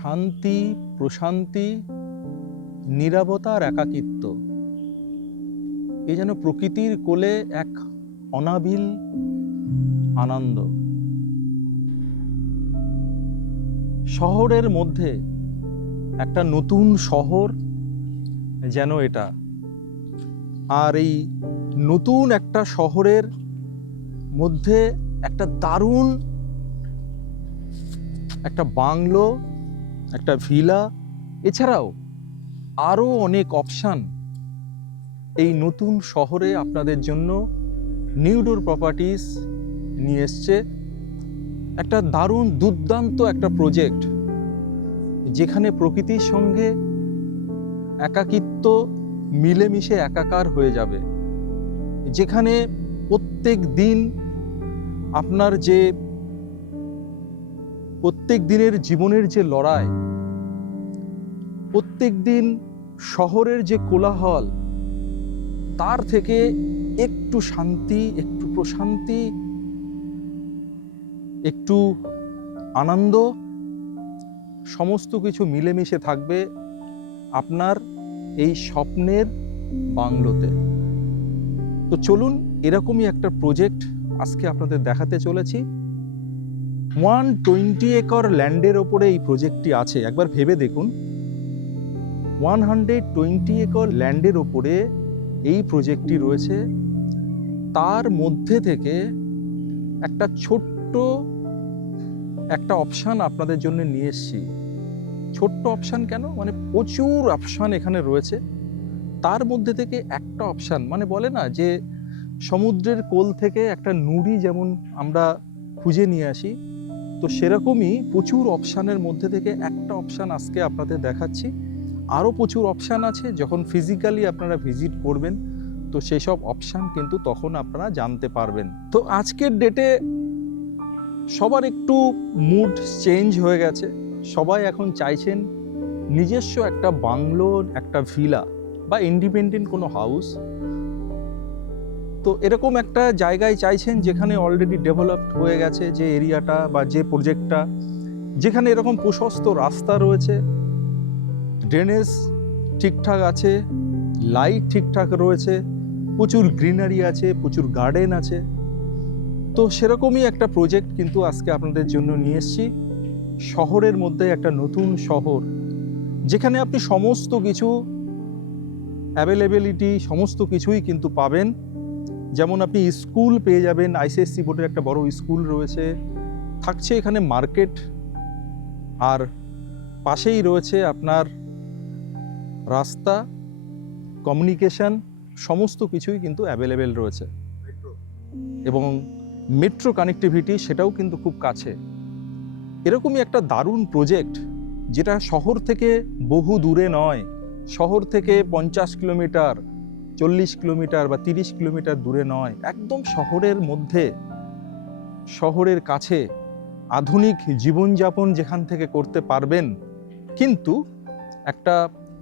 শান্তি, প্রশান্তি, নীরবতা আর একাকিত্ব, এ যেন প্রকৃতির কোলে এক অনাবিল আনন্দ। শহরের মধ্যে একটা নতুন শহর যেন এটা। আর এই নতুন একটা শহরের মধ্যে একটা দারুণ একটা বাংলো, একটা ভিলা, এছাড়াও আরও অনেক অপশান এই নতুন শহরে আপনাদের জন্য নিউডোর প্রপার্টিস নিয়ে এসছে। একটা দারুণ দুর্দান্ত একটা প্রজেক্ট, যেখানে প্রকৃতির সঙ্গে একাকিত্ব মিলেমিশে একাকার হয়ে যাবে, যেখানে প্রত্যেক দিন আপনার যে প্রত্যেক দিনের জীবনের যে লড়াই, প্রত্যেক দিন শহরের যে কোলাহল, তার থেকে একটু শান্তি, একটু প্রশান্তি, একটু আনন্দ, সমস্ত কিছু মিলেমিশে থাকবে আপনার এই স্বপ্নের বাংলোতে। তো চলুন, এরকমই একটা প্রজেক্ট আজকে আপনাদের দেখাতে চলেছি। 120 একর ল্যান্ডের ওপরে এই প্রজেক্টটি আছে। একবার ভেবে দেখুন, 120 একর ল্যান্ডের ওপরে এই প্রজেক্টটি রয়েছে। তার মধ্যে থেকে একটা ছোট্ট একটা অপশান আপনাদের জন্য নিয়ে এসেছি। ছোট্ট অপশান কেন, মানে প্রচুর অপশান এখানে রয়েছে। তার মধ্যে থেকে একটা অপশান, মানে বলে না যে সমুদ্রের কোল থেকে একটা নুড়ি যেমন আমরা খুঁজে নিয়ে আসি, তো সেরকমই প্রচুর অপশানের মধ্যে থেকে একটা অপশান আজকে আপনাদের দেখাচ্ছি। আরও প্রচুর অপশান আছে, যখন ফিজিক্যালি আপনারা ভিজিট করবেন তো সেই সব অপশান কিন্তু তখন আপনারা জানতে পারবেন। তো আজকের ডেটে সবার একটু মুড চেঞ্জ হয়ে গেছে। সবাই এখন চাইছেন নিজস্ব একটা বাংলোর, একটা ভিলা বা ইন্ডিপেন্ডেন্ট কোনো হাউস। তো এরকম একটা জায়গায় চাইছেন যেখানে অলরেডি ডেভেলপড হয়ে গেছে যে এরিয়াটা বা যে প্রজেক্টটা, যেখানে এরকম প্রশস্ত রাস্তা রয়েছে, ড্রেনেজ ঠিকঠাক আছে, লাইট ঠিকঠাক রয়েছে, প্রচুর গ্রিনারি আছে, প্রচুর গার্ডেন আছে। তো সেরকমই একটা প্রজেক্ট কিন্তু আজকে আপনাদের জন্য নিয়ে এসেছি। শহরের মধ্যে একটা নতুন শহর, যেখানে আপনি সমস্ত কিছু অ্যাভেলেবিলিটি, সমস্ত কিছুই কিন্তু পাবেন। যেমন আপনি স্কুল পেয়ে যাবেন, আইসিএসসি বোর্ডের একটা বড় স্কুল রয়েছে, থাকছে এখানে মার্কেট, আর পাশেই রয়েছে আপনার রাস্তা, কমিউনিকেশন, সমস্ত কিছুই কিন্তু অ্যাভেলেবেল রয়েছে। এবং মেট্রো কানেক্টিভিটি সেটাও কিন্তু খুব কাছে। এরকমই একটা দারুণ প্রজেক্ট, যেটা শহর থেকে বহু দূরে নয়, শহর থেকে 50 কিলোমিটার, 40 কিলোমিটার বা 30 কিলোমিটার দূরে নয়, একদম শহরের মধ্যে, শহরের কাছে আধুনিক জীবনযাপন যেখান থেকে করতে পারবেন, কিন্তু একটা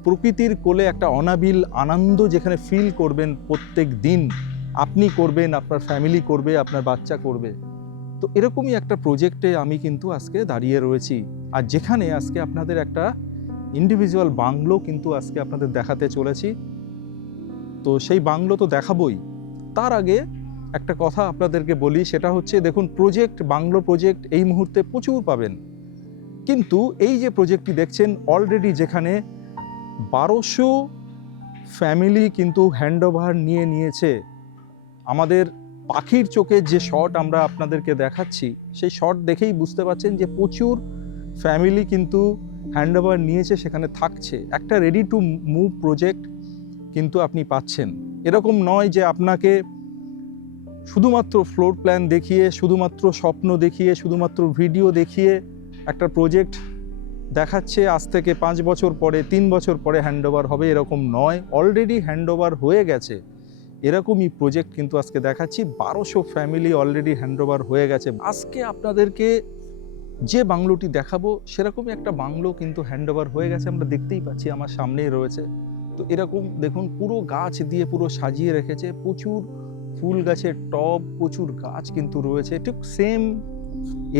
প্রকৃতির কোলে একটা অনাবিল আনন্দ যেখানে ফিল করবেন প্রত্যেক দিন। আপনি করবেন, আপনার ফ্যামিলি করবে, আপনার বাচ্চা করবে। তো এরকমই একটা প্রজেক্টে আমি কিন্তু আজকে দাঁড়িয়ে রয়েছি, আর যেখানে আজকে আপনাদের একটা ইন্ডিভিজুয়াল বাংলো কিন্তু আজকে আপনাদের দেখাতে চলেছি। তো সেই বাংলো তো দেখাবই, তার আগে একটা কথা আপনাদেরকে বলি, সেটা হচ্ছে দেখুন, প্রজেক্ট, বাংলো প্রজেক্ট এই মুহূর্তে প্রচুর পাবেন, কিন্তু এই যে প্রজেক্টটি দেখছেন অলরেডি, যেখানে 1200 ফ্যামিলি কিন্তু হ্যান্ডওভার নিয়ে নিয়েছে। আমাদের পাখির চোখে যে শট আমরা আপনাদেরকে দেখাচ্ছি, সেই শট দেখেই বুঝতে পারছেন যে প্রচুর ফ্যামিলি কিন্তু হ্যান্ডওভার নিয়েছে, সেখানে থাকছে। একটা রেডি টু মুভ প্রজেক্ট কিন্তু আপনি পাচ্ছেন। এরকম নয় যে আপনাকে শুধুমাত্র ফ্লোর প্ল্যান দেখিয়ে, শুধুমাত্র স্বপ্ন দেখিয়ে, শুধুমাত্র ভিডিও দেখিয়ে একটা প্রজেক্ট দেখাচ্ছে, আজ থেকে 5 বছর পরে, 3 বছর পরে হ্যান্ডওভার হবে, এরকম নয়। অলরেডি হ্যান্ডওভার হয়ে গেছে, এরকমই প্রজেক্ট কিন্তু আজকে দেখাচ্ছি। 1200 ফ্যামিলি অলরেডি হ্যান্ডওভার হয়ে গেছে। আজকে আপনাদেরকে যে বাংলোটি দেখাবো, সেরকমই একটা বাংলো কিন্তু হ্যান্ডওভার হয়ে গেছে, আমরা দেখতেই পাচ্ছি, আমার সামনেই রয়েছে। তো এরকম দেখুন, পুরো গাছ দিয়ে পুরো সাজিয়ে রেখেছে, প্রচুর ফুল গাছের টব, প্রচুর গাছ কিন্তু রয়েছে। ঠিক সেম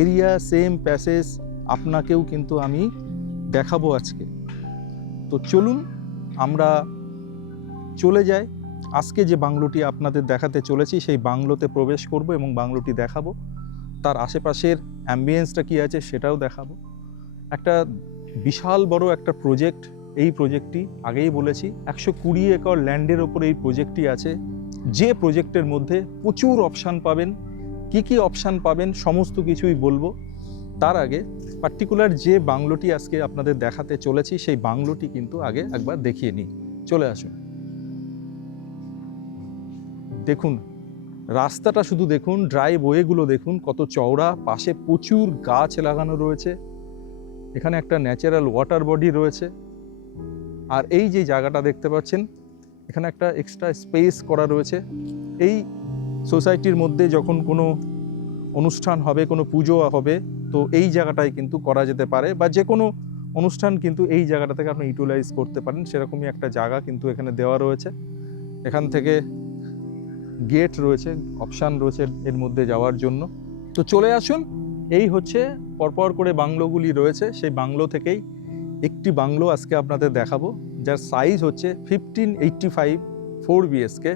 এরিয়া, সেম প্যাসেজ আপনাকেও কিন্তু আমি দেখাবো আজকে। তো চলুন আমরা চলে যাই। আজকে যে বাংলোটি আপনাদের দেখাতে চলেছি সেই বাংলোতে প্রবেশ করব এবং বাংলোটি দেখাবো, তার আশেপাশের অ্যাম্বিয়েন্সটা কী আছে সেটাও দেখাবো। একটা বিশাল বড় একটা প্রজেক্ট, এই প্রজেক্টটি আগেই বলেছি 120 একর ল্যান্ডের ওপরে এই প্রজেক্টটি আছে, যে প্রজেক্টের মধ্যে প্রচুর অপশান পাবেন। কি কি অপশান পাবেন সমস্ত কিছুই বলবো। তার আগে পার্টিকুলার যে বাংলোটি আজকে আপনাদের দেখাতে চলেছি সেই বাংলোটি কিন্তু আগে একবার দেখিয়ে নিই। চলে আসুন। দেখুন রাস্তাটা শুধু দেখুন, ড্রাইওয়েগুলো দেখুন কত চওড়া, পাশে প্রচুর গাছ লাগানো রয়েছে, এখানে একটা ন্যাচারাল ওয়াটার বডি রয়েছে। আর এই যে জায়গাটা দেখতে পাচ্ছেন এখানে একটা এক্সট্রা স্পেস করা রয়েছে। এই সোসাইটির মধ্যে যখন কোনো অনুষ্ঠান হবে, কোনো পুজো হবে, তো এই জায়গাটায় কিন্তু করা যেতে পারে, বা যে কোনো অনুষ্ঠান কিন্তু এই জায়গাটা থেকে আপনি ইউটিলাইজ করতে পারেন, সেরকমই একটা জায়গা কিন্তু এখানে দেওয়া রয়েছে। এখান থেকে গেট রয়েছে, অপশান রয়েছে এর মধ্যে যাওয়ার জন্য। তো চলে আসুন, এই হচ্ছে পরপর করে বাংলোগুলি রয়েছে, সেই বাংলো থেকেই একটি বাংলো আজকে আপনাদের দেখাবো, যার সাইজ হচ্ছে 1585 4 BHK।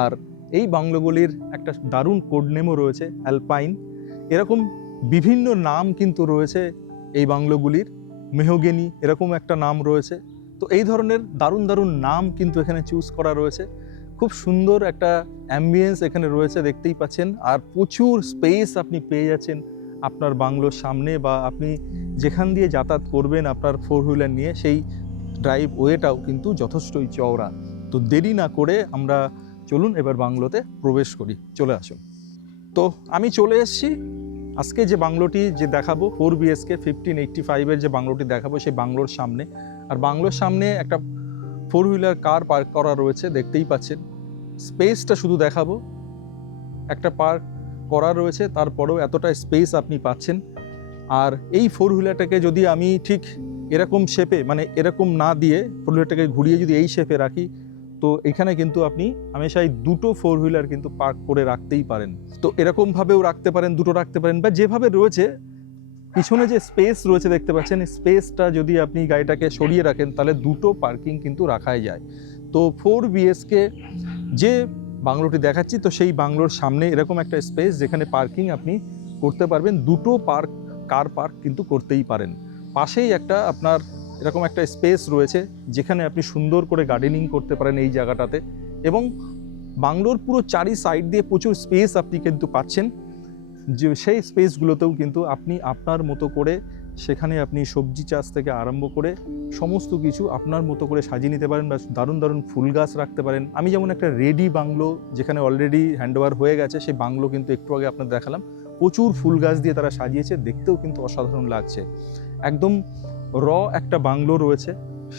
আর এই বাংলোগুলির একটা দারুণ কোড নেমও রয়েছে, অ্যালপাইন। এরকম বিভিন্ন নাম কিন্তু রয়েছে এই বাংলোগুলির, মেহগেনি এরকম একটা নাম রয়েছে। তো এই ধরনের দারুণ দারুণ নাম কিন্তু এখানে চুজ করা রয়েছে। খুব সুন্দর একটা অ্যাম্বিয়েন্স এখানে রয়েছে, দেখতেই পাচ্ছেন। আর প্রচুর স্পেস আপনি পেয়ে যাচ্ছেন আপনার বাংলোর সামনে, বা আপনি যেখান দিয়ে যাতায়াত করবেন আপনার 4 হুইলার নিয়ে, সেই ড্রাইভ ওয়েটাও কিন্তু যথেষ্টই চওড়া। তো দেরি না করে আমরা চলুন এবার বাংলোতে প্রবেশ করি। চলে আসুন। তো আমি চলে এসেছি আজকে যে বাংলোটি যে দেখাবো 4 BHK 1585-এর যে বাংলোটি দেখাবো সেই বাংলোর সামনে। আর বাংলোর সামনে একটা 4 হুইলার কার পার্ক করা রয়েছে, দেখতেই পাচ্ছেন। স্পেসটা শুধু দেখাবো, একটা পার্ক করা রয়েছে, তারপরেও এতটা স্পেস আপনি পাচ্ছেন। আর এই 4 হুইলারটাকে যদি আমি ঠিক এরকম শেপে, মানে এরকম না দিয়ে 4 হুইলারটাকে ঘুরিয়ে যদি এই শেপে রাখি, তো এখানে কিন্তু আপনি হামেশাই দুটো 4 হুইলার কিন্তু পার্ক করে রাখতেই পারেন। তো এরকমভাবেও রাখতে পারেন, দুটো রাখতে পারেন, বা যেভাবে রয়েছে পিছনে যে স্পেস রয়েছে দেখতে পাচ্ছেন, স্পেসটা যদি আপনি গাড়িটাকে সরিয়ে রাখেন তাহলে দুটো পার্কিং কিন্তু রাখাই যায়। তো 4 BHK যে বাংলোটি দেখাচ্ছি, তো সেই বাংলোর সামনে এরকম একটা স্পেস যেখানে পার্কিং আপনি করতে পারবেন, দুটো কার পার্ক কিন্তু করতেই পারেন। পাশেই একটা আপনার এরকম একটা স্পেস রয়েছে যেখানে আপনি সুন্দর করে গার্ডেনিং করতে পারেন এই জায়গাটাতে। এবং বাংলোর পুরো চারি সাইড দিয়ে প্রচুর স্পেস আপনি কিন্তু পাচ্ছেন, যে সেই স্পেসগুলোতেও কিন্তু আপনি আপনার মতো করে সেখানে আপনি সবজি চাষ থেকে আরম্ভ করে সমস্ত কিছু আপনার মতো করে সাজিয়ে নিতে পারেন, বা দারুণ দারুণ ফুল গাছ রাখতে পারেন। আমি যেমন একটা রেডি বাংলো যেখানে অলরেডি হ্যান্ডওভার হয়ে গেছে, সেই বাংলো কিন্তু একটু আগে আপনাদের দেখালাম, প্রচুর ফুল গাছ দিয়ে তারা সাজিয়েছে, দেখতেও কিন্তু অসাধারণ লাগছে। একদম একটা বাংলো রয়েছে,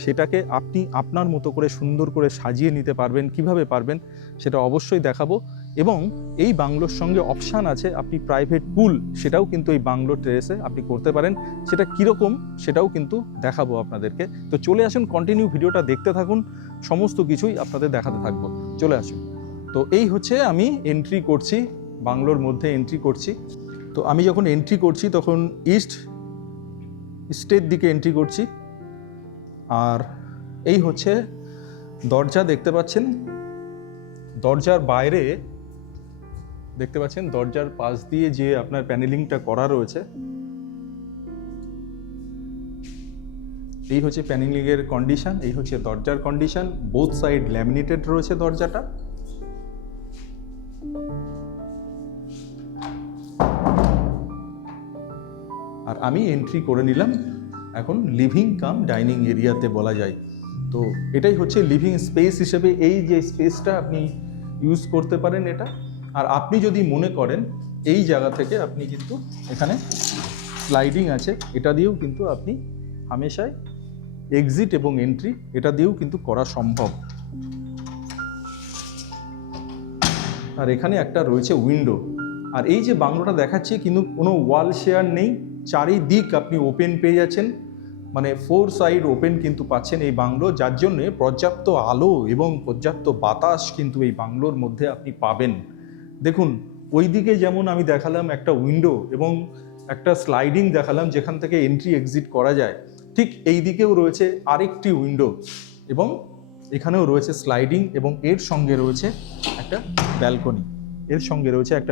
সেটাকে আপনি আপনার মতো করে সুন্দর করে সাজিয়ে নিতে পারবেন। কিভাবে পারবেন সেটা অবশ্যই দেখাবো। এবং এই বাংলোর সঙ্গে অপশান আছে আপনি প্রাইভেট পুল, সেটাও কিন্তু এই বাংলো টেরেসে আপনি করতে পারেন। সেটা কীরকম সেটাও কিন্তু দেখাবো আপনাদেরকে। তো চলে আসুন, কন্টিনিউ ভিডিওটা দেখতে থাকুন, সমস্ত কিছুই আপনাদের দেখাতে থাকবো। চলে আসুন। তো এই হচ্ছে আমি এন্ট্রি করছি, বাংলোর মধ্যে এন্ট্রি করছি। তো আমি যখন এন্ট্রি করছি তখন ইস্টের দিকে এন্ট্রি করছি। আর এই হচ্ছে দরজা, দেখতে পাচ্ছেন। দরজার বাইরে দেখতে পাচ্ছেন, দরজার পাশ দিয়ে যে আপনার প্যানেলিংটা করা রয়েছে, এই হচ্ছে প্যানেলিংয়ের কন্ডিশন, এই হচ্ছে দরজার কন্ডিশন। বোথ সাইড ল্যামিনেটেড রয়েছে দরজাটা। আর আমি এন্ট্রি করে নিলাম এখন লিভিং কাম ডাইনিং এরিয়াতে বলা যায়। তো এটাই হচ্ছে লিভিং স্পেস হিসেবে এই যে স্পেসটা আপনি ইউজ করতে পারেন এটা। আর আপনি যদি মনে করেন এই জায়গা থেকে আপনি কিন্তু এখানে স্লাইডিং আছে, এটা দিয়েও কিন্তু আপনি হামেশাই এক্সিট এবং এন্ট্রি এটা দিয়েও কিন্তু করা সম্ভব। আর এখানে একটা রয়েছে উইন্ডো। আর এই যে বাংলোটা দেখাচ্ছি কিন্তু কোনো ওয়াল শেয়ার নেই, চারিদিক আপনি ওপেন পেয়ে যাচ্ছেন, মানে 4 সাইড ওপেন কিন্তু পাচ্ছেন এই বাংলো, যার জন্যে পর্যাপ্ত আলো এবং পর্যাপ্ত বাতাস কিন্তু এই বাংলোর মধ্যে আপনি পাবেন। দেখুন ওইদিকে যেমন আমি দেখালাম একটা উইন্ডো এবং একটা স্লাইডিং দেখালাম যেখান থেকে এন্ট্রি এক্সিট করা যায়, ঠিক এই দিকেও রয়েছে আরেকটি উইন্ডো এবং এখানেও রয়েছে স্লাইডিং এবং এর সঙ্গে রয়েছে একটা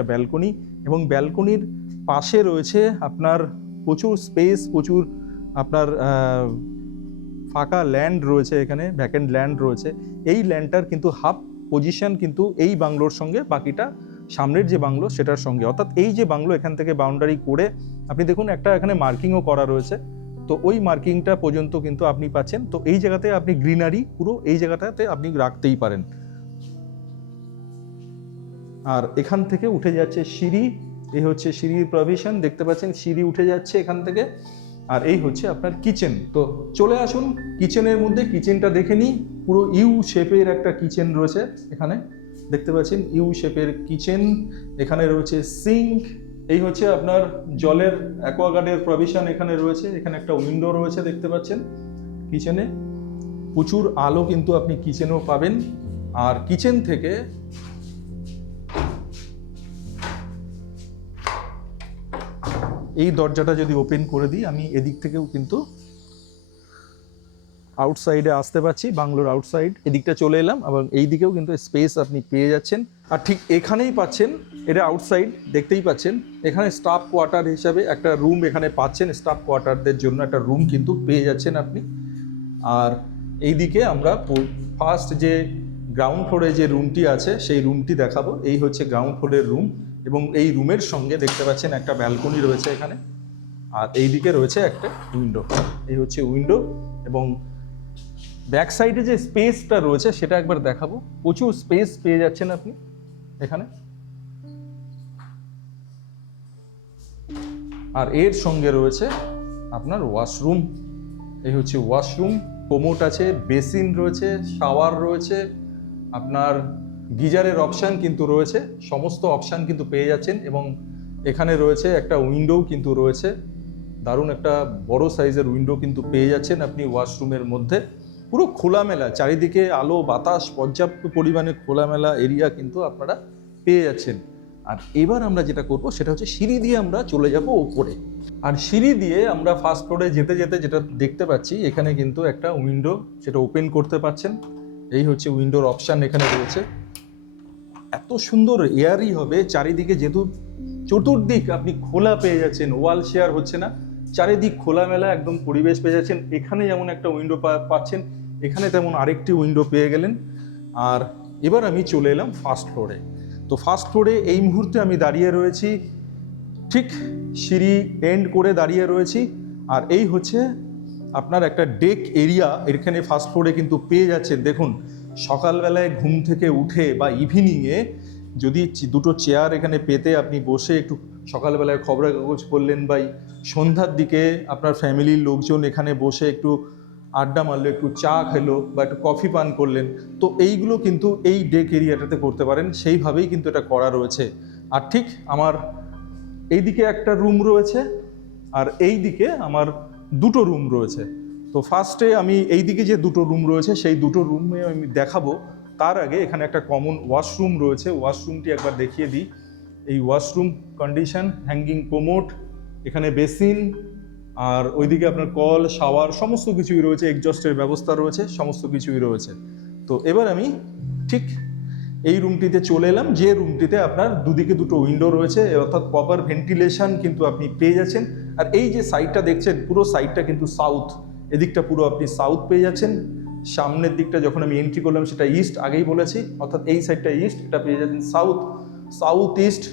ব্যালকনি। এবং ব্যালকনির পাশে রয়েছে আপনার প্রচুর স্পেস, প্রচুর আপনার ফাঁকা ল্যান্ড রয়েছে, এখানে ভ্যাকেন্ট ল্যান্ড রয়েছে। এই ল্যান্ডটার কিন্তু হাফ পজিশন কিন্তু এই বাংলোর সঙ্গে, বাকিটা সামনের যে বাংলো সেটার সঙ্গে। অর্থাৎ এই যে বাংলো এখান থেকে বাউন্ডারি করে আপনি দেখুন একটা এখানে মার্কিংও করা রয়েছে, তো ওই মার্কিংটা পর্যন্ত কিন্তু আপনি পাচ্ছেন। তো এই জায়গাতে আপনি গ্রিনারি পুরো এই জায়গাটাতে আপনি রাখতেই পারেন। আর এখান থেকে উঠে যাচ্ছে সিঁড়ি, এই হচ্ছে সিঁড়ির প্রভিশন, দেখতে পাচ্ছেন সিঁড়ি উঠে যাচ্ছে এখান থেকে। আর এই হচ্ছে আপনার কিচেন। তো চলে আসুন কিচেনের মধ্যে, কিচেনটা দেখে নিই। পুরো ইউ শেপের একটা কিচেন রয়েছে এখানে, দেখতে পাচ্ছেন ইউ শেপের কিচেন। এখানে রয়েছে সিঙ্ক, এই হচ্ছে আপনার জলের অ্যাকোয়াগার্ডের প্রভিশন এখানে রয়েছে। এখানে একটা উইন্ডো রয়েছে দেখতে পাচ্ছেন কিচেনে, প্রচুর আলো কিন্তু আপনি কিচেনেও পাবেন। আর কিচেন থেকে এই দরজাটা যদি ওপেন করে দিই, আমি এদিক থেকেও কিন্তু আউটসাইডে আসতে পারছি, বাংলোর আউটসাইড এদিকটা চলে এলাম এবং এই দিকেও কিন্তু স্পেস আপনি পেয়ে যাচ্ছেন। আর ঠিক এখানেই পাচ্ছেন, এটা আউটসাইড দেখতেই পাচ্ছেন, এখানে স্টাফ কোয়ার্টার হিসাবে একটা রুম এখানে পাচ্ছেন, স্টাফ কোয়ার্টারদের জন্য একটা রুম কিন্তু পেয়ে যাচ্ছেন আপনি। আর এই দিকে আমরা ফার্স্ট যে গ্রাউন্ড ফ্লোরে যে রুমটি আছে সেই রুমটি দেখাবো। এই হচ্ছে গ্রাউন্ড ফ্লোরের রুম এবং এই রুমের সঙ্গে দেখতে পাচ্ছেন একটা ব্যালকনি রয়েছে এখানে। আর এই দিকে রয়েছে একটা উইন্ডো, এই হচ্ছে উইন্ডো। এবং ব্যাক সাইডে যে স্পেসটা রয়েছে সেটা একবার দেখাবো। প্রচুর স্পেস পেয়ে যাচ্ছেন আপনি এখানে। আর এর সঙ্গে রয়েছে আপনার ওয়াশরুম, এই হচ্ছে ওয়াশরুম। কোমোট আছে, বেসিন রয়েছে, শাওয়ার রয়েছে, আপনার গিজারের অপশান কিন্তু রয়েছে, সমস্ত অপশান কিন্তু পেয়ে যাচ্ছেন। এবং এখানে রয়েছে একটা উইন্ডো কিন্তু রয়েছে, দারুণ একটা বড় সাইজের উইন্ডো কিন্তু পেয়ে যাচ্ছেন আপনি ওয়াশরুমের মধ্যে। পুরো খোলামেলা, চারিদিকে আলো বাতাস, পর্যাপ্ত পরিমাণে খোলামেলা এরিয়া কিন্তু আপনারা পেয়ে যাচ্ছেন। আর এবার আমরা যেটা করব সেটা হচ্ছে সিঁড়ি দিয়ে আমরা চলে যাব ওপরে। আর সিঁড়ি দিয়ে আমরা ফার্স্ট ফ্লোরে যেতে যেতে যেটা দেখতে পাচ্ছি, এখানে কিন্তু একটা উইন্ডো, সেটা ওপেন করতে পারছেন। এই হচ্ছে উইন্ডোর অপশান এখানে রয়েছে। এত সুন্দর এয়ারই হবে চারিদিকে, যেহেতু চতুর্দিক আপনি খোলা পেয়ে যাচ্ছেন, ওয়াল শেয়ার হচ্ছে না, চারিদিক খোলামেলা একদম পরিবেশ পেয়ে যাচ্ছেন। এখানে যেমন একটা উইন্ডো পাচ্ছেন, এখানে তেমন আরেকটি উইন্ডো পেয়ে গেলেন। আর এবার আমি চলে এলাম ফার্স্ট ফ্লোরে। তো ফার্স্ট ফ্লোরে এই মুহূর্তে আমি দাঁড়িয়ে রয়েছি, ঠিক সিঁড়ি এন্ড করে দাঁড়িয়ে রয়েছি। আর এই হচ্ছে আপনার একটা ডেক এরিয়া এখানে ফার্স্ট ফ্লোরে কিন্তু পেয়ে যাচ্ছেন। দেখুন, সকালবেলায় ঘুম থেকে উঠে বা ইভিনিংয়ে যদি দুটো চেয়ার এখানে পেতে আপনি বসে একটু সকালবেলায় খবরের কাগজ পড়লেন, বা সন্ধ্যার দিকে আপনার ফ্যামিলির লোকজন এখানে বসে একটু আড্ডা মারলো, একটু চা খেলো বা একটু কফি পান করলেন, তো এইগুলো কিন্তু এই ডেক এরিয়াটাতে করতে পারেন। সেইভাবেই কিন্তু এটা করা রয়েছে। আর ঠিক আমার এই দিকে একটা রুম রয়েছে আর এই দিকে আমার দুটো রুম রয়েছে। তো ফার্স্টে আমি এই দিকে যে দুটো রুম রয়েছে সেই দুটো রুমে আমি দেখাবো। তার আগে এখানে একটা কমন ওয়াশরুম রয়েছে, ওয়াশরুমটি একবার দেখিয়ে দিই। এই ওয়াশরুম কন্ডিশন, হ্যাঙ্গিং কোমোট, এখানে বেসিন, আর ওইদিকে আপনার কল, শাওয়ার সমস্ত কিছুই রয়েছে, এক্সজস্টের ব্যবস্থা রয়েছে, সমস্ত কিছুই রয়েছে। তো এবার আমি ঠিক এই রুমটিতে চলে এলাম, যে রুমটিতে আপনার দুদিকে দুটো উইন্ডো রয়েছে, অর্থাৎ প্রপার ভেন্টিলেশন কিন্তু আপনি পেয়ে যাচ্ছেন। আর এই যে সাইডটা দেখছেন, পুরো সাইডটা কিন্তু সাউথ, এদিকটা পুরো আপনি সাউথ পেয়ে যাচ্ছেন। সামনের দিকটা যখন আমি এন্ট্রি করলাম সেটা ইস্ট, আগেই বলেছি, অর্থাৎ এই সাইডটা ইস্ট, এটা পেয়ে যাচ্ছেন সাউথ। সাউথ ইস্ট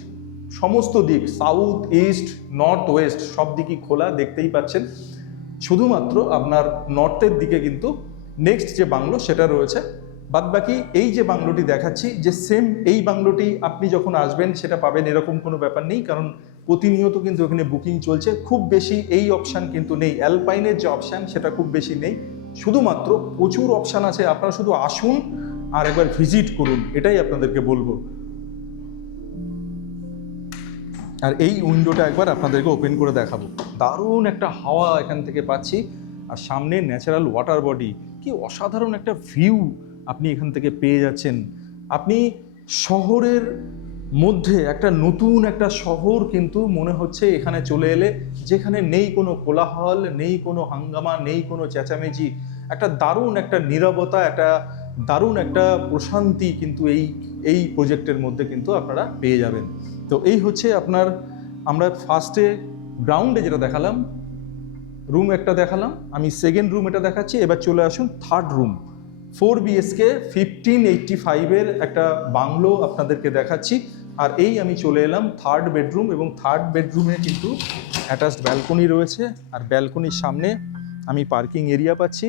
সমস্ত দিক, সাউথ ইস্ট নর্থ ওয়েস্ট সব দিকই খোলা দেখতেই পাচ্ছেন। শুধুমাত্র আপনার নর্থের দিকে কিন্তু নেক্সট যে বাংলো সেটা রয়েছে। বাদবাকি এই যে বাংলোটি দেখাচ্ছি, যে সেম এই বাংলোটি আপনি যখন আসবেন সেটা পাবেন এরকম কোনো ব্যাপার নেই, কারণ প্রতিনিয়ত কিন্তু এখানে বুকিং চলছে। খুব বেশি এই অপশান কিন্তু নেই, অ্যালপাইনের যে অপশান সেটা খুব বেশি নেই, শুধুমাত্র প্রচুর অপশান আছে। আপনারা শুধু আসুন আর একবার ভিজিট করুন, এটাই আপনাদেরকে বলবো। আর এই উইন্ডোটা একবার আপনাদেরকে ওপেন করে দেখাবো। দারুণ একটা হাওয়া এখান থেকে পাচ্ছি, আর সামনে ন্যাচারাল ওয়াটার বডি, কি অসাধারণ একটা ভিউ আপনি এখান থেকে পেয়ে যাচ্ছেন। আপনি শহরের মধ্যে একটা নতুন একটা শহর কিন্তু মনে হচ্ছে এখানে চলে এলে, যেখানে নেই কোনো কোলাহল, নেই কোনো হাঙ্গামা, নেই কোনো চেঁচামেচি, একটা দারুণ একটা নীরবতা, একটা দারুণ একটা প্রশান্তি কিন্তু এই প্রজেক্টের মধ্যে কিন্তু আপনারা পেয়ে যাবেন। তো এই হচ্ছে আপনার, আমরা ফার্স্টে গ্রাউন্ডে যেটা দেখালাম, রুম একটা দেখালাম, আমি সেকেন্ড রুম এটা দেখাচ্ছি। এবার চলে আসুন থার্ড রুম, 4 BHK 1585-এর একটা বাংলো আপনাদেরকে দেখাচ্ছি। আর এই আমি চলে এলাম থার্ড বেডরুম, এবং থার্ড বেডরুমে কিন্তু অ্যাটাচড ব্যালকনি রয়েছে। আর ব্যালকনির সামনে আমি পার্কিং এরিয়া পাচ্ছি,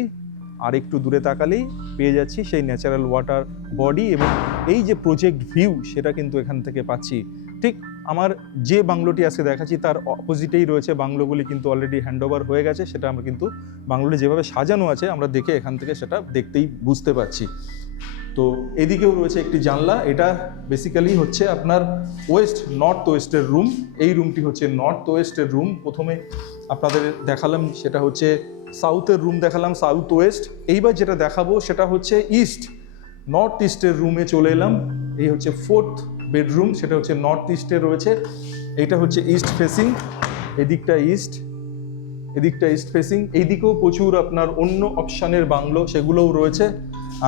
আর একটু দূরে তাকালেই পেয়ে যাচ্ছি সেই ন্যাচারাল ওয়াটার বডি, এবং এই যে প্রজেক্ট ভিউ সেটা কিন্তু এখান থেকে পাচ্ছি। ঠিক আমার যে বাংলোটি আজকে দেখাচ্ছি তার অপোজিটেই রয়েছে বাংলোগুলি, কিন্তু অলরেডি হ্যান্ডওভার হয়ে গেছে। সেটা আমরা কিন্তু বাংলোটি যেভাবে সাজানো আছে আমরা দেখে এখান থেকে সেটা দেখতেই বুঝতে পারছি। তো এদিকেও রয়েছে একটি জানলা, এটা বেসিক্যালি হচ্ছে আপনার নর্থ ওয়েস্টের রুম। এই রুমটি হচ্ছে নর্থ ওয়েস্টের রুম। প্রথমে আপনাদের দেখালাম সেটা হচ্ছে সাউথের রুম দেখালাম, সাউথ ওয়েস্ট। এইবার যেটা দেখাবো সেটা হচ্ছে নর্থ ইস্টের রুমে চলে এলাম। এই হচ্ছে ফোর্থ বেডরুম, সেটা হচ্ছে নর্থ ইস্টে রয়েছে। এইটা হচ্ছে ইস্ট ফেসিং, এদিকটা ইস্ট ফেসিং। এইদিকেও প্রচুর আপনার অন্য অপশানের বাংলো সেগুলোও রয়েছে।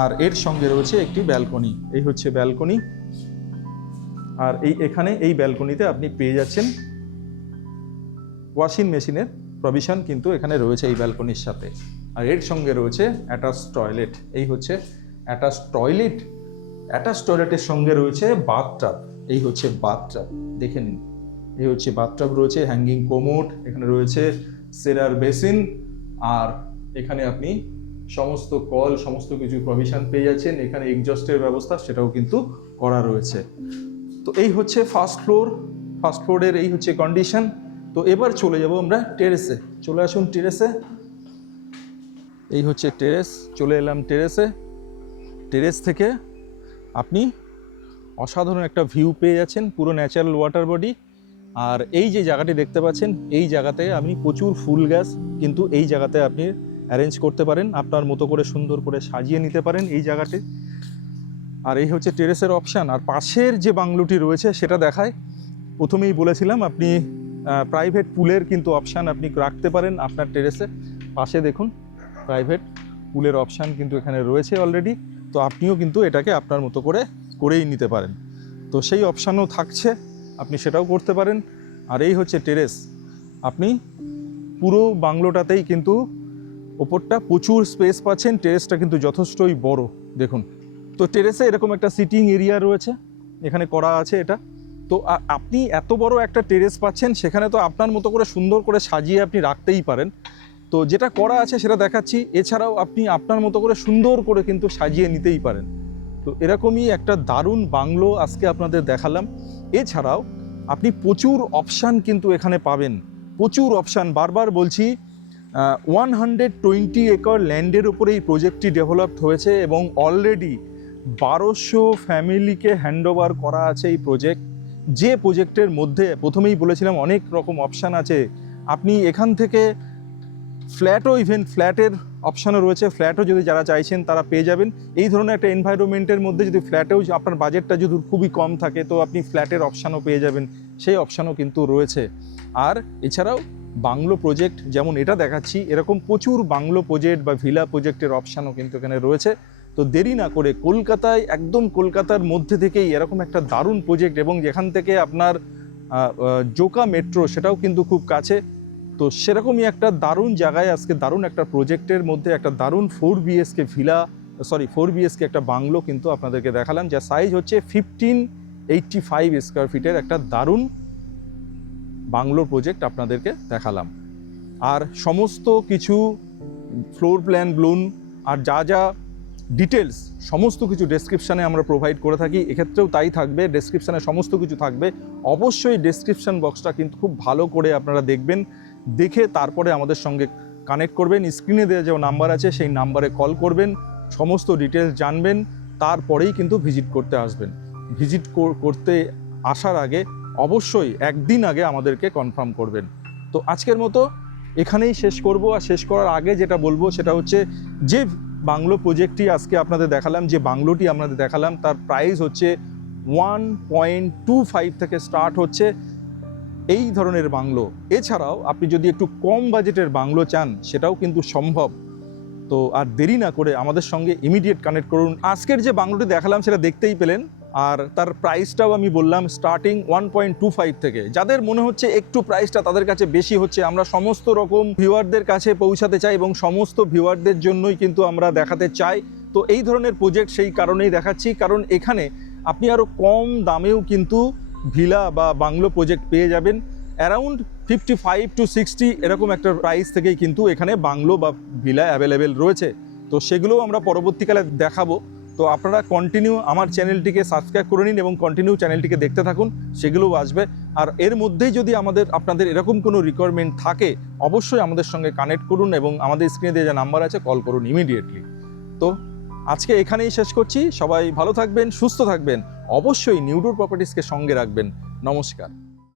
আর এর সঙ্গে রয়েছে একটি ব্যালকনি, এই হচ্ছে ব্যালকনি। আর এখানে এই ব্যালকনিতে আপনি পেয়ে যাচ্ছেন ওয়াশিং মেশিনের প্রভিশন কিন্তু এখানে রয়েছে এই ব্যালকনির সাথে। আর এর সঙ্গে রয়েছে অ্যাটাচড টয়লেট, এই হচ্ছে অ্যাটাচড টয়লেট। অ্যাটাচড টয়লেটের সঙ্গে রয়েছে বাথটাব, এই হচ্ছে বাথটাব, দেখে নিন। এই হচ্ছে বাথটাব, রয়েছে হ্যাঙ্গিং কোমোড, এখানে রয়েছে সেরার বেসিন, আর এখানে আপনি সমস্ত কল সমস্ত কিছু প্রভিশন পেয়ে যাচ্ছেন। এখানে এক্সজস্টের ব্যবস্থা সেটাও কিন্তু করা রয়েছে। তো এই হচ্ছে ফার্স্ট ফ্লোরের এই হচ্ছে কন্ডিশন। তো এবার চলে যাব আমরা টেরেসে, চলে আসুন টেরেসে। এই হচ্ছে টেরেস, চলে এলাম টেরেসে। টেরেস থেকে আপনি অসাধারণ একটা ভিউ পেয়ে যাচ্ছেন, পুরো ন্যাচারাল ওয়াটার বডি। আর এই যে জায়গাটি দেখতে পাচ্ছেন, এই জায়গাতে আপনি প্রচুর ফুল গাছ কিন্তু এই জায়গাতে আপনি অ্যারেঞ্জ করতে পারেন, আপনার মতো করে সুন্দর করে সাজিয়ে নিতে পারেন এই জায়গাটি। আর এই হচ্ছে টেরেসের অপশান। আর পাশের যে বাংলোটি রয়েছে সেটা দেখায়। প্রথমেই বলেছিলাম আপনি প্রাইভেট পুলের কিন্তু অপশান আপনি রাখতে পারেন আপনার টেরেসে। পাশে দেখুন প্রাইভেট পুলের অপশান কিন্তু এখানে রয়েছে অলরেডি। তো আপনিও কিন্তু এটাকে আপনার মতো করেই নিতে পারেন। তো সেই অপশানও থাকছে, আপনি সেটাও করতে পারেন। আর এই হচ্ছে টেরেস, আপনি পুরো বাংলোটাতেই কিন্তু ওপরটা প্রচুর স্পেস পাচ্ছেন। টেরেসটা কিন্তু যথেষ্টই বড়, দেখুন। তো টেরেসে এরকম একটা সিটিং এরিয়া রয়েছে, এখানে করা আছে এটা। তো আপনি এত বড় একটা টেরেস পাচ্ছেন, সেখানে তো আপনার মতো করে সুন্দর করে সাজিয়ে আপনি রাখতেই পারেন। তো যেটা করা আছে সেটা দেখাচ্ছি। এছাড়াও আপনি আপনার মতো করে সুন্দর করে কিন্তু সাজিয়ে নিতেই পারেন। তো এরকমই একটা দারুণ বাংলো আজকে আপনাদের দেখালাম। এছাড়াও আপনি প্রচুর অপশান কিন্তু এখানে পাবেন, প্রচুর অপশান। বারবার বলছি, 120 একর ল্যান্ডের উপরে এই প্রজেক্টটি ডেভেলপড হয়েছে, এবং অলরেডি 1200 ফ্যামিলিকে হ্যান্ডওভার করা আছে এই প্রজেক্ট। যে প্রজেক্টের মধ্যে প্রথমেই বলেছিলাম অনেক রকম অপশান আছে। আপনি এখান থেকে ফ্ল্যাটের অপশানও রয়েছে, ফ্ল্যাটও যদি যারা চাইছেন তারা পেয়ে যাবেন। এই ধরনের একটা এনভায়রনমেন্টের মধ্যে যদি ফ্ল্যাটেও আপনার বাজেটটা যদি খুবই কম থাকে, তো আপনি ফ্ল্যাটের অপশানও পেয়ে যাবেন, সেই অপশানও কিন্তু রয়েছে। আর এছাড়াও বাংলো প্রজেক্ট যেমন এটা দেখাচ্ছি, এরকম প্রচুর বাংলো প্রজেক্ট বা ভিলা প্রজেক্টের অপশানও কিন্তু এখানে রয়েছে। তো দেরি না করে কলকাতায়, একদম কলকাতার মধ্যে থেকেই এরকম একটা দারুণ প্রজেক্ট, এবং যেখান থেকে আপনার জোকা মেট্রো সেটাও কিন্তু খুব কাছে। তো সেরকমই একটা দারুণ জায়গায় আজকে দারুণ একটা প্রজেক্টের মধ্যে একটা দারুণ 4 BHK একটা বাংলো কিন্তু আপনাদেরকে দেখালাম, যার সাইজ হচ্ছে 1585 স্কোয়ার ফিটের একটা দারুণ বাংলো প্রজেক্ট আপনাদেরকে দেখালাম। আর সমস্ত কিছু ফ্লোর প্ল্যান ব্লুন আর যা যা ডিটেলস সমস্ত কিছু ডেসক্রিপশানে আমরা প্রোভাইড করে থাকি, এক্ষেত্রেও তাই থাকবে। ডেসক্রিপশানে সমস্ত কিছু থাকবে, অবশ্যই ডেসক্রিপশান বক্সটা কিন্তু খুব ভালো করে আপনারা দেখবেন, দেখে তারপরে আমাদের সঙ্গে কানেক্ট করবেন। স্ক্রিনে দেওয়া যে নাম্বার আছে সেই নাম্বারে কল করবেন, সমস্ত ডিটেলস জানবেন, তারপরেই কিন্তু ভিজিট করতে আসবেন। ভিজিট করতে আসার আগে অবশ্যই একদিন আগে আমাদেরকে কনফার্ম করবেন। তো আজকের মতো এখানেই শেষ করব। আর শেষ করার আগে যেটা বলবো সেটা হচ্ছে, যে বাংলো প্রজেক্টটি আজকে আপনাদের দেখালাম, যে বাংলোটি আপনাদের দেখালাম, তার প্রাইস হচ্ছে 1.25 থেকে স্টার্ট হচ্ছে এই ধরনের বাংলো। এছাড়াও আপনি যদি একটু কম বাজেটের বাংলো চান সেটাও কিন্তু সম্ভব। তো আর দেরি না করে আমাদের সঙ্গে ইমিডিয়েট কানেক্ট করুন। আজকের যে বাংলোটি দেখালাম সেটা দেখতেই পেলেন, আর তার প্রাইসটাও আমি বললাম স্টার্টিং 1.25 থেকে। যাদের মনে হচ্ছে একটু প্রাইসটা তাদের কাছে বেশি হচ্ছে, আমরা সমস্ত রকম ভিউয়ারদের কাছে পৌঁছাতে চাই এবং সমস্ত ভিউয়ারদের জন্যই কিন্তু আমরা দেখাতে চাই। তো এই ধরনের প্রজেক্ট সেই কারণেই দেখাচ্ছি, কারণ এখানে আপনি আরও কম দামেও কিন্তু ভিলা বা বাংলো প্রজেক্ট পেয়ে যাবেন। অ্যারাউন্ড 55 to 60 এরকম একটা প্রাইস থেকেই কিন্তু এখানে বাংলো বা ভিলা অ্যাভেলেবেল রয়েছে। তো সেগুলোও আমরা পরবর্তীকালে দেখাবো। তো আপনারা কন্টিনিউ আমার চ্যানেলটিকে সাবস্ক্রাইব করে নিন এবং কন্টিনিউ চ্যানেলটিকে দেখতে থাকুন, সেগুলোও আসবে। আর এর মধ্যেই যদি আপনাদের এরকম কোনো রিকোয়ারমেন্ট থাকে অবশ্যই আমাদের সঙ্গে কানেক্ট করুন এবং আমাদের স্ক্রিনে যে নাম্বার আছে কল করুন ইমিডিয়েটলি। তো আজকে এখানেই শেষ করছি। সবাই ভালো থাকবেন, সুস্থ থাকবেন, অবশ্যই নিউডোর প্রপার্টিসকে সঙ্গে রাখবেন। নমস্কার।